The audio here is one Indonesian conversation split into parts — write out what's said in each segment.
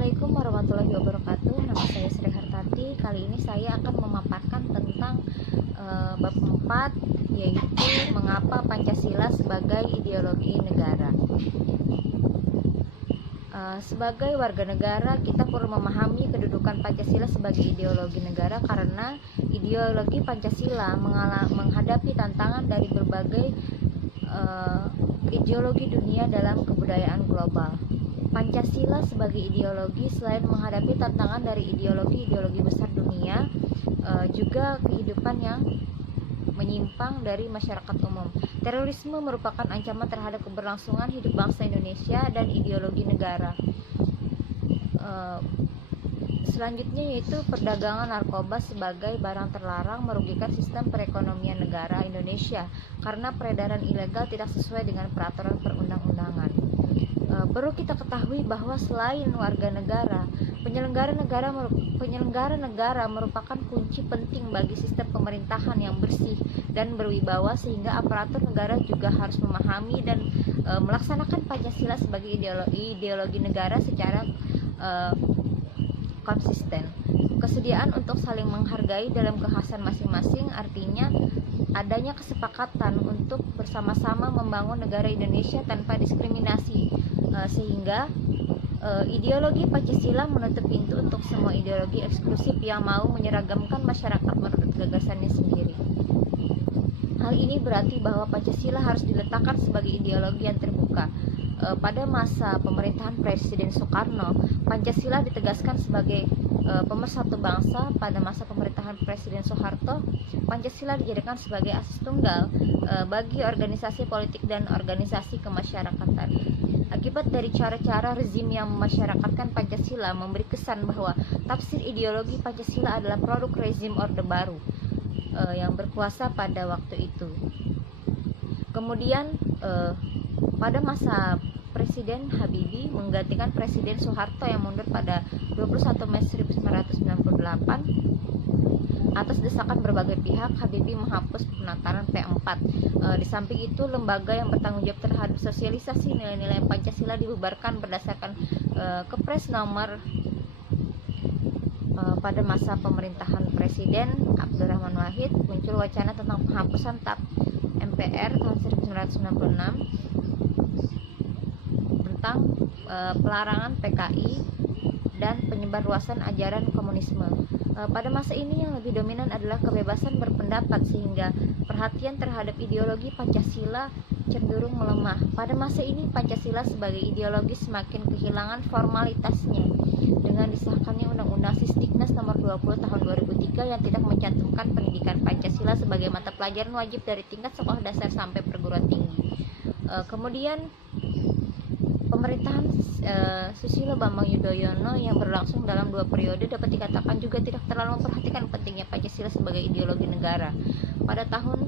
Assalamualaikum warahmatullahi wabarakatuh. Nama saya Sri Hartanti. Kali ini saya akan memaparkan tentang bab 4, yaitu mengapa Pancasila sebagai ideologi negara. Sebagai warga negara, kita perlu memahami kedudukan Pancasila sebagai ideologi negara karena ideologi Pancasila menghadapi tantangan dari berbagai ideologi dunia dalam kebudayaan global. Pancasila sebagai ideologi selain menghadapi tantangan dari ideologi-ideologi besar dunia, juga kehidupan yang menyimpang dari masyarakat umum. Terorisme merupakan ancaman terhadap keberlangsungan hidup bangsa Indonesia dan ideologi negara. Selanjutnya yaitu perdagangan narkoba sebagai barang terlarang merugikan sistem perekonomian negara Indonesia karena peredaran ilegal tidak sesuai dengan peraturan perundang-undangan. Perlu kita ketahui bahwa selain warga negara, penyelenggara negara merupakan kunci penting bagi sistem pemerintahan yang bersih dan berwibawa, sehingga aparatur negara juga harus memahami dan melaksanakan Pancasila sebagai ideologi negara secara konsisten. Kesediaan untuk saling menghargai dalam kekhasan masing-masing artinya adanya kesepakatan untuk bersama-sama membangun negara Indonesia tanpa diskriminasi, sehingga ideologi Pancasila menutup pintu untuk semua ideologi eksklusif yang mau menyeragamkan masyarakat menurut gagasannya sendiri. Hal ini berarti bahwa Pancasila harus diletakkan sebagai ideologi yang terbuka. Pada masa pemerintahan Presiden Soekarno, Pancasila ditegaskan sebagai pemersatu bangsa. Pada masa pemerintahan Presiden Soeharto, Pancasila dijadikan sebagai asas tunggal bagi organisasi politik dan organisasi kemasyarakatan. Akibat dari cara-cara rezim yang memasyarakatkan Pancasila memberi kesan bahwa tafsir ideologi Pancasila adalah produk rezim Orde Baru yang berkuasa pada waktu itu. Kemudian pada masa Presiden Habibie menggantikan Presiden Soeharto yang mundur pada 21 Mei 1998. Atas desakan berbagai pihak, Habibie menghapus penataran P4. Di samping itu, lembaga yang bertanggung jawab terhadap sosialisasi nilai-nilai Pancasila dibubarkan berdasarkan Kepres nomor pada masa pemerintahan Presiden Abdurrahman Wahid muncul wacana tentang penghapusan TAP MPR tahun 1996 tentang pelarangan PKI dan penyebarluasan ajaran komunisme. Pada masa ini yang lebih dominan adalah kebebasan berpendapat, sehingga perhatian terhadap ideologi Pancasila cenderung melemah. Pada masa ini Pancasila sebagai ideologi semakin kehilangan formalitasnya dengan disahkannya Undang-Undang Sisdiknas nomor 20 tahun 2003 yang tidak mencantumkan pendidikan Pancasila sebagai mata pelajaran wajib dari tingkat sekolah dasar sampai perguruan tinggi. Kemudian pemerintahan Susilo Bambang Yudhoyono yang berlangsung dalam 2 periode dapat dikatakan juga tidak terlalu memperhatikan pentingnya Pancasila sebagai ideologi negara. Pada tahun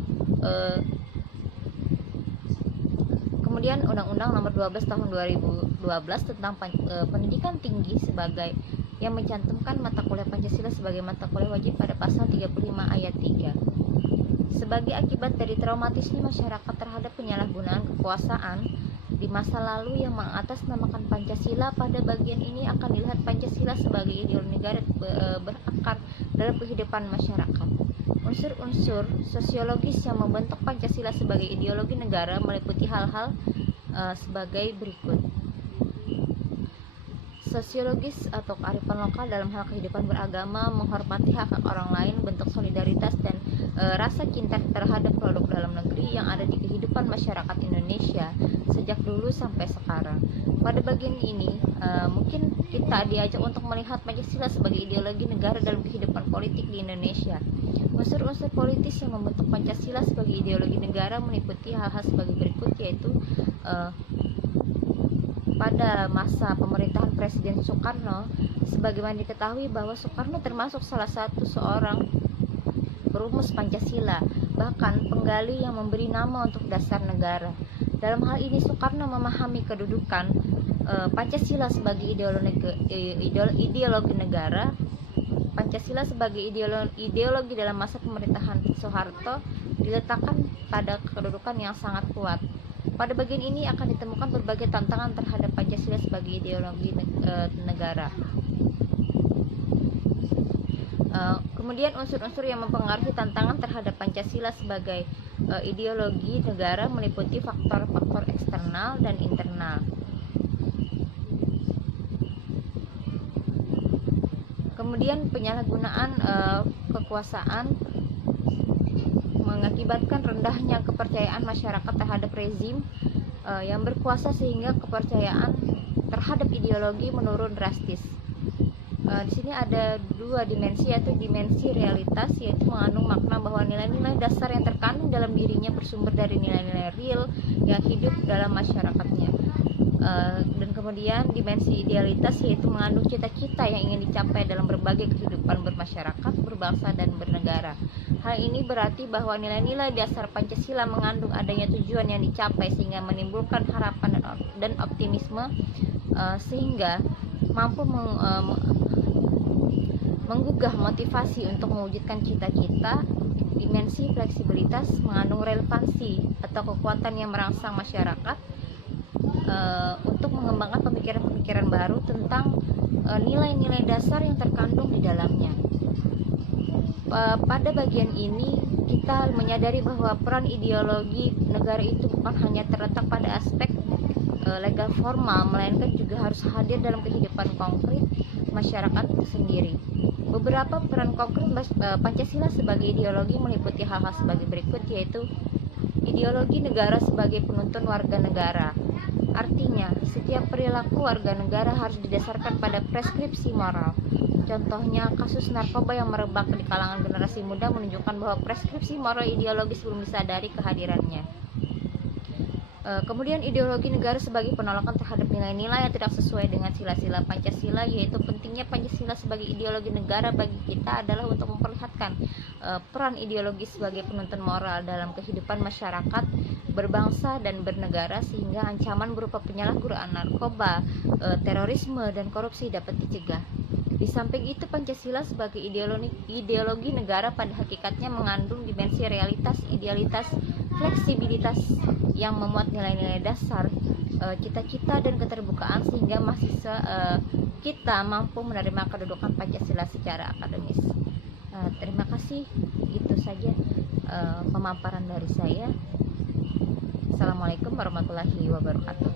kemudian Undang-Undang nomor 12 tahun 2012 tentang pendidikan tinggi sebagai yang mencantumkan mata kuliah Pancasila sebagai mata kuliah wajib pada pasal 35 ayat 3. Sebagai akibat dari traumatisnya masyarakat terhadap penyalahgunaan kekuasaan di masa lalu yang mengatasnamakan Pancasila, pada bagian ini akan dilihat Pancasila sebagai ideologi negara berakar dalam kehidupan masyarakat. Unsur-unsur sosiologis yang membentuk Pancasila sebagai ideologi negara meliputi hal-hal sebagai berikut. Sosiologis atau kearifan lokal dalam hal kehidupan beragama, menghormati hak-hak orang lain, bentuk solidaritas dan rasa cinta terhadap produk dalam negeri yang ada di kehidupan masyarakat Indonesia sejak dulu sampai sekarang. Pada bagian ini mungkin kita diajak untuk melihat Pancasila sebagai ideologi negara dalam kehidupan politik di Indonesia. Unsur-unsur politis yang membentuk Pancasila sebagai ideologi negara meliputi hal-hal sebagai berikut, yaitu pada masa pemerintahan Presiden Soekarno, sebagaimana diketahui bahwa Soekarno termasuk salah satu seorang perumus Pancasila, bahkan penggali yang memberi nama untuk dasar negara. Dalam hal ini Soekarno memahami kedudukan Pancasila sebagai ideologi negara. Pancasila sebagai ideologi dalam masa pemerintahan Soeharto diletakkan pada kedudukan yang sangat kuat. Pada bagian ini akan ditemukan berbagai tantangan terhadap Pancasila sebagai ideologi negara. Kemudian unsur-unsur yang mempengaruhi tantangan terhadap Pancasila sebagai ideologi negara meliputi faktor-faktor eksternal dan internal. Kemudian penyalahgunaan kekuasaan mengakibatkan rendahnya kepercayaan masyarakat terhadap rezim yang berkuasa sehingga kepercayaan terhadap ideologi menurun drastis. Di sini ada dua dimensi, yaitu dimensi realitas, yaitu mengandung makna bahwa nilai-nilai dasar yang terkandung dalam dirinya bersumber dari nilai-nilai real yang hidup dalam masyarakatnya. Dan kemudian dimensi idealitas, yaitu mengandung cita-cita yang ingin dicapai dalam berbagai kehidupan bermasyarakat, berbangsa, dan bernegara. Hal ini berarti bahwa nilai-nilai dasar Pancasila mengandung adanya tujuan yang dicapai sehingga menimbulkan harapan dan optimisme, sehingga mampu menggugah motivasi untuk mewujudkan cita-cita. Dimensi fleksibilitas mengandung relevansi atau kekuatan yang merangsang masyarakat untuk mengembangkan pemikiran-pemikiran baru tentang nilai-nilai dasar yang terkandung di dalamnya. Pada bagian ini kita menyadari bahwa peran ideologi negara itu bukan hanya terletak pada aspek legal formal, melainkan juga harus hadir dalam kehidupan konkret masyarakat itu sendiri. Beberapa peran konkret Pancasila sebagai ideologi meliputi hal-hal sebagai berikut, yaitu ideologi negara sebagai penuntun warga negara. Artinya, setiap perilaku warga negara harus didasarkan pada preskripsi moral. Contohnya, kasus narkoba yang merebak di kalangan generasi muda menunjukkan bahwa preskripsi moral ideologis belum disadari kehadirannya. Kemudian ideologi negara sebagai penolakan terhadap nilai-nilai yang tidak sesuai dengan sila-sila Pancasila, yaitu pentingnya Pancasila sebagai ideologi negara bagi kita adalah untuk memperlihatkan peran ideologis sebagai penuntun moral dalam kehidupan masyarakat, berbangsa, dan bernegara, sehingga ancaman berupa penyalahgunaan narkoba, terorisme, dan korupsi dapat dicegah. Di samping itu, Pancasila sebagai ideologi negara pada hakikatnya mengandung dimensi realitas, idealitas, fleksibilitas yang memuat nilai-nilai dasar, cita-cita, dan keterbukaan, sehingga mahasiswa kita mampu menerima kedudukan Pancasila secara akademis. Terima kasih, itu saja pemaparan dari saya. Assalamualaikum warahmatullahi wabarakatuh.